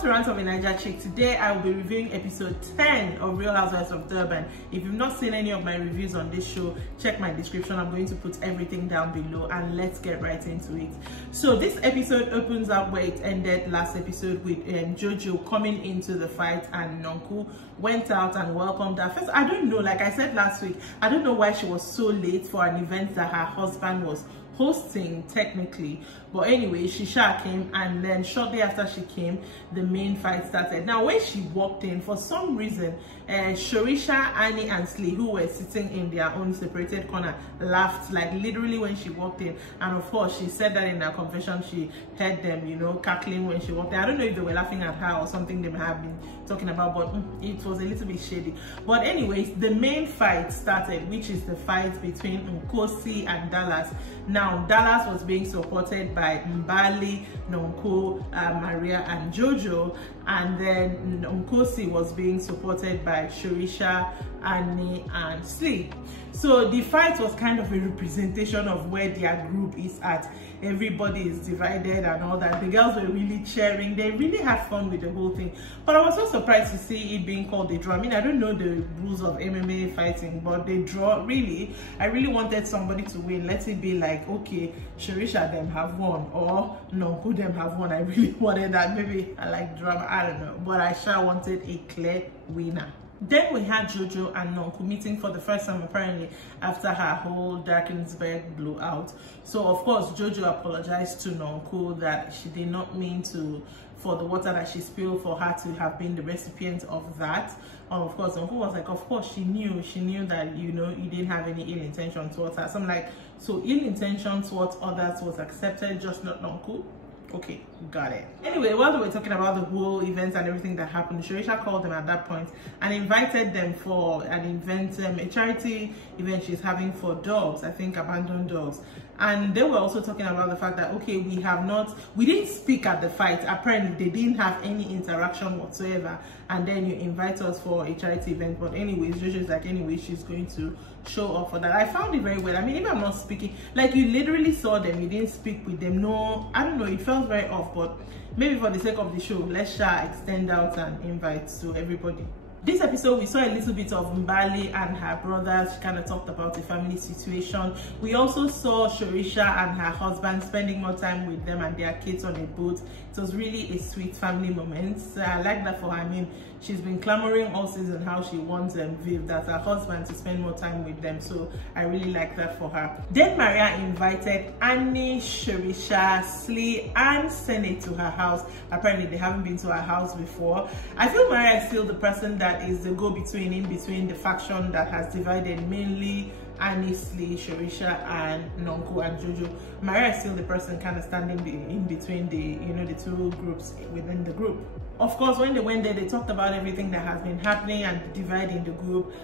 Welcome to Rants of Naija Chic. Today I will be reviewing episode 10 of Real Housewives of Durban. If you've not seen any of my reviews on this show, check my description. I'm going to put everything down below and let's get right into it. So this episode opens up where it ended last episode with Jojo coming into the fight, and Nonku went out and welcomed her. First, I don't know, like I said last week, I don't know why she was so late for an event that her husband was hosting technically, but anyway, she came, and then shortly after she came, the main fight started. Now when she walked in, for some reason Shorisha, Annie and Slee, who were sitting in their own separated corner, laughed like literally when she walked in. And of course she said that in her confession she heard them, you know, cackling when she walked in. I don't know if they were laughing at her or something they may have been talking about, but it was a little bit shady. But anyways, the main fight started, which is the fight between Nkosi and Dallas. Now Dallas was being supported by Mbali, Nonku, Maria and Jojo, and then Nkosi was being supported by Shorisha, Annie and Slee. So the fight was kind of a representation of where their group is at. Everybody is divided and all that. The girls were really cheering. They really had fun with the whole thing. But I was so surprised to see it being called a draw. I mean, I don't know the rules of MMA fighting, but they draw, really. I really wanted somebody to win. Let it be like, okay, Shorisha them have won, or Nonku them have won. I really wanted that. Maybe I like drama, I don't know. But I sure wanted a clear winner. Then we had Jojo and Nonku meeting for the first time apparently after her whole Darkensburg blowout. So of course Jojo apologized to Nonku that she did not mean for the water that she spilled for her to have been the recipient of that. Of course Nonku was like, of course she knew that, you know, you didn't have any ill intention towards her. So I'm like, so ill intention towards others was accepted, just not Nonku? Okay, got it. Anyway, while they were talking about the whole events and everything that happened, Shorisha called them at that point and invited them for an event, a charity event she's having for dogs, I think abandoned dogs. And they were also talking about the fact that, okay, we didn't speak at the fight. Apparently they didn't have any interaction whatsoever, and then you invite us for a charity event. But anyways, Jojo's like, anyway, she's going to show up for that. I found it very well. I mean, if I'm not speaking, like, you literally saw them, you didn't speak with them. No, I don't know, it felt very off, but maybe for the sake of the show, let's extend out an invite to everybody. This episode, we saw a little bit of Mbali and her brothers. She kind of talked about the family situation. We also saw Shorisha and her husband spending more time with them and their kids on a boat. It was really a sweet family moment. So I like that for her. I mean, she's been clamoring all season how she wants Viv, that's her husband, to spend more time with them. So I really like that for her. Then Maria invited Annie, Shorisha, Slee and Sene to her house. Apparently they haven't been to her house before. I feel Maria is still the person that is the go-between in between the faction that has divided, mainly Annie, Slee, Shorisha and Nonku and Jojo. Maria is still the person kind of standing in between the, you know, the two groups within the group. Of course, when they went there, they talked about everything that has been happening and the divide in the group.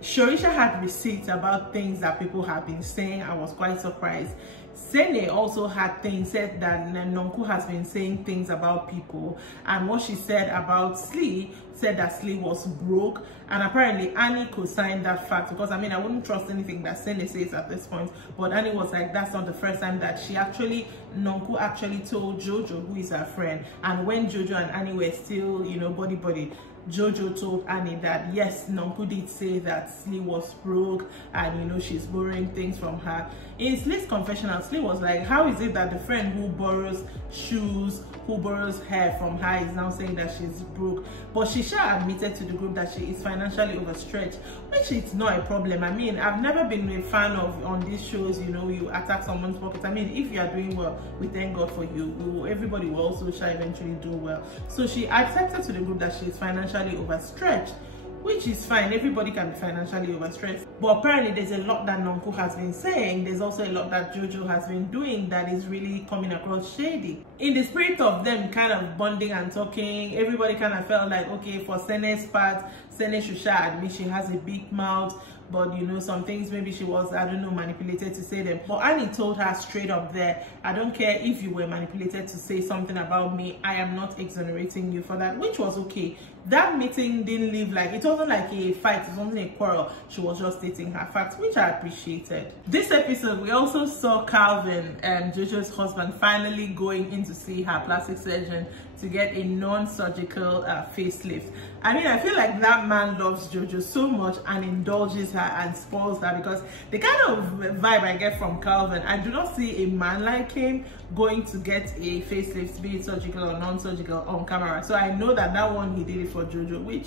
Shorisha had receipts about things that people have been saying. I was quite surprised. Sene also had things, said that Nonku has been saying things about people, and what she said about Slee, said that Slee was broke, and apparently Annie co-signed that fact, because I mean, I wouldn't trust anything that Sene says at this point, but Annie was like, that's not the first time that Nonku actually told Jojo, who is her friend, and when Jojo and Annie were still, you know, buddy, Jojo told Annie that yes, Nonku did say that Slee was broke and, you know, she's borrowing things from her. In Slee's confessional, Slee was like, how is it that the friend who borrows shoes, who borrows hair from her is now saying that she's broke? But she admitted to the group that she is financially overstretched, which is not a problem. I mean, I've never been a fan of, on these shows, you know, you attack someone's pocket. I mean, if you are doing well, we thank God for you. Everybody will also eventually do well. So she accepted to the group that she is financially overstretched, which is fine. Everybody can be financially overstretched. But apparently there's a lot that Nonku has been saying. There's also a lot that Jojo has been doing that is really coming across shady. In the spirit of them kind of bonding and talking, everybody kind of felt like, okay, for Sene's part, Sene should admit she has a big mouth, but you know, some things maybe she was, I don't know, manipulated to say them. But Annie told her straight up there, I don't care if you were manipulated to say something about me, I am not exonerating you for that, which was okay. that meeting didn't leave like, it wasn't like a fight, it wasn't a quarrel. She was just stating her facts, which I appreciated. This episode, we also saw Calvin, Jojo's husband, finally going in to see her plastic surgeon to get a non-surgical facelift. I mean, I feel like that man loves Jojo so much and indulges her and spoils her, because the kind of vibe I get from Calvin, I do not see a man like him going to get a facelift, be it surgical or non-surgical, on camera. So I know that that one he did it for Jojo, which,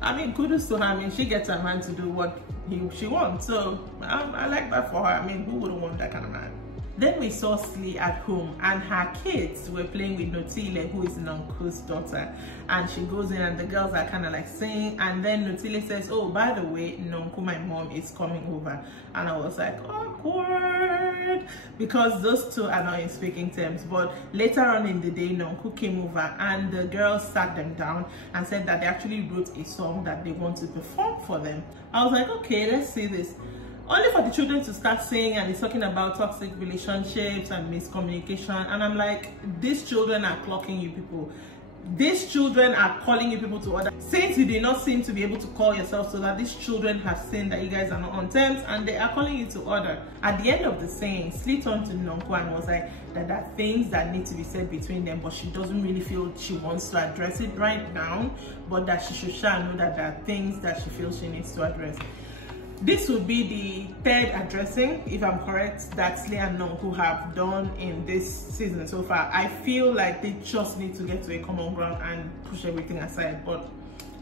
I mean, kudos to her. I mean, she gets a man to do what she wants, so I like that for her. I mean, who wouldn't want that kind of man? Then we saw Slee at home, and her kids were playing with Notile, who is Nonku's daughter, and she goes in and the girls are kind of like singing, and then Notile says, oh, by the way, Nonku, my mom, is coming over. And I was like, awkward, because those two are not in speaking terms. But later on in the day, Nonku came over and the girls sat them down and said that they actually wrote a song that they want to perform for them. I was like, okay, let's see this. Only for the children to start saying, and it's talking about toxic relationships and miscommunication, and I'm like, these children are clocking you people. These children are calling you people to order. Since you did not seem to be able to call yourself, so that these children have seen that you guys are not on terms and they are calling you to order. At the end of the saying, Slee turned to Nonku and was like, that there are things that need to be said between them, but she doesn't really feel she wants to address it right now, but that she should know that there are things that she feels she needs to address. This would be the third addressing, if I'm correct, that Slee and Nonku have done in this season so far. I feel like they just need to get to a common ground and push everything aside, but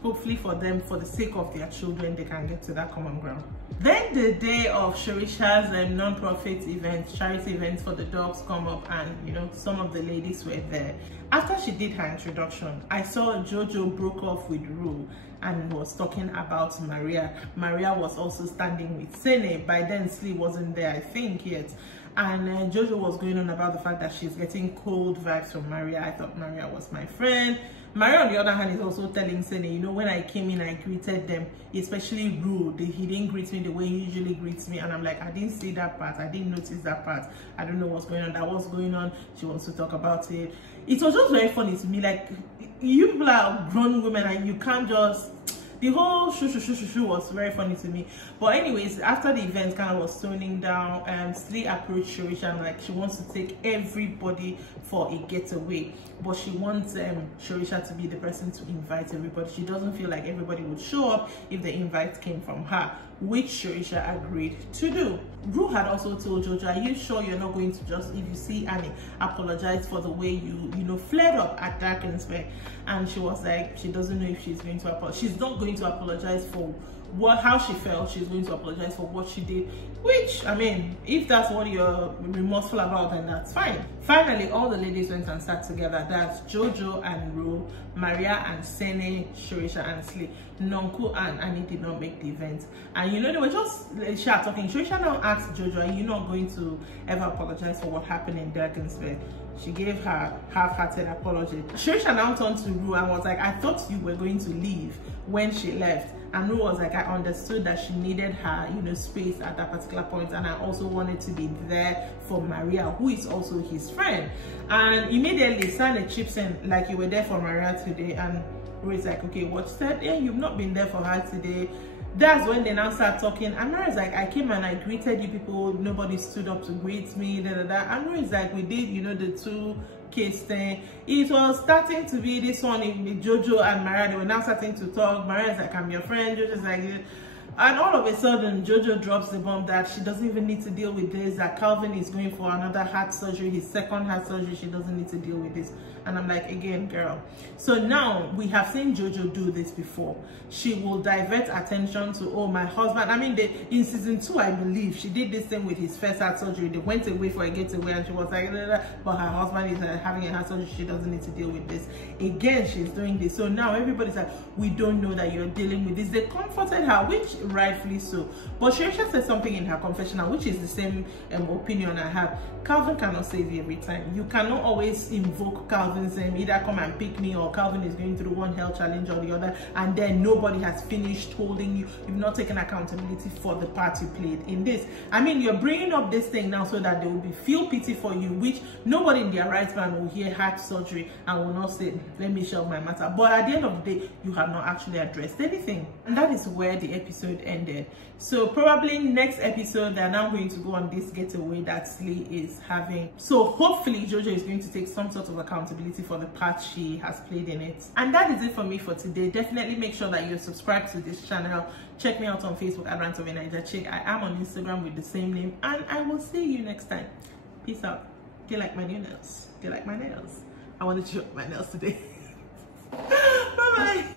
hopefully for them, for the sake of their children, they can get to that common ground. Then the day of Shorisha's non-profit event, charity event for the dogs come up, and you know, some of the ladies were there. After she did her introduction, I saw Jojo broke off with Rue and was talking about Maria. Maria was also standing with Sene. By then, Slee wasn't there, I think, yet. And Jojo was going on about the fact that she's getting cold vibes from Maria. I thought Maria was my friend. Maria, on the other hand, is also telling Sene, you know, when I came in, I greeted them, especially Rue. He didn't greet me the way he usually greets me. And I'm like, I didn't see that part. I didn't notice that part. I don't know what's going on. That was going on. She wants to talk about it. It was just very funny to me. Like, you people are grown women and you can't just... The whole shoo was very funny to me. But anyways, after the event kind of was toning down, Slee approached Shorisha and like she wants to take everybody for a getaway. But she wants Shorisha to be the person to invite everybody. She doesn't feel like everybody would show up if the invite came from her, which Shorisha agreed to do. Rue had also told Jojo, are you sure you're not going to just, if you see Annie, apologize for the way you know, flared up at Darkensburg? And she was like, she doesn't know if she's going to apologize. She's not going to apologize for how she felt. She's going to apologize for what she did, which, I mean, if that's what you're remorseful about, then that's fine. Finally, all the ladies went and sat together. That's Jojo and Rue, Maria and Sene, Shorisha and Slee. Nonku and Annie did not make the event. And you know, they were just talking. Shorisha now asked Jojo, are you not going to ever apologize for what happened in Darkensburg? She gave her half-hearted apology. Shorisha now turned to Rue and was like, I thought you were going to leave when she left. And Rue was like, I understood that she needed her, you know, space at that particular point, and I also wanted to be there for Maria, who is also his friend. And immediately Sane chips in, like, you were there for Maria today, and Rue is like, okay, what said? Yeah, you've not been there for her today. That's when they now start talking. And Maria's like, I came and I greeted you people, nobody stood up to greet me, And Rue is like, we did, you know, the 2K thing. It was starting to be this one with Jojo and Maria. They were now starting to talk. Maria's like, I'm your friend. Jojo's like, and all of a sudden, Jojo drops the bomb that she doesn't even need to deal with this, that Calvin is going for another heart surgery, his second heart surgery. She doesn't need to deal with this. And I'm like, again, girl. So now we have seen Jojo do this before. She will divert attention to, oh, my husband. I mean, in season 2, I believe, she did this thing with his first heart surgery. They went away for a getaway and she was like, but her husband is having a heart surgery. She doesn't need to deal with this. Again, she's doing this. So now everybody's like, we don't know that you're dealing with this. They comforted her, which rightfully so. But Sherichan said something in her confessional, which is the same opinion I have. Calvin cannot save you every time. You cannot always invoke Calvin's either come and pick me, or Calvin is going through one health challenge or the other, and then nobody has finished holding you. You've not taken accountability for the part you played in this. I mean, you're bringing up this thing now so that they will feel pity for you, which nobody in their right mind will hear heart surgery and will not say, let me shelve my matter. But at the end of the day, you have not actually addressed anything. And that is where the episode ended. So probably next episode, they're now going to go on this getaway that Slee is having. So hopefully Jojo is going to take some sort of accountability for the part she has played in it. And that is it for me for today. Definitely make sure that you're subscribed to this channel. Check me out on Facebook at Rants of Naija Chic. I am on Instagram with the same name, and I will see you next time. Peace out. Do you like my new nails? Do you like my nails? I wanted to show my nails today. Bye bye.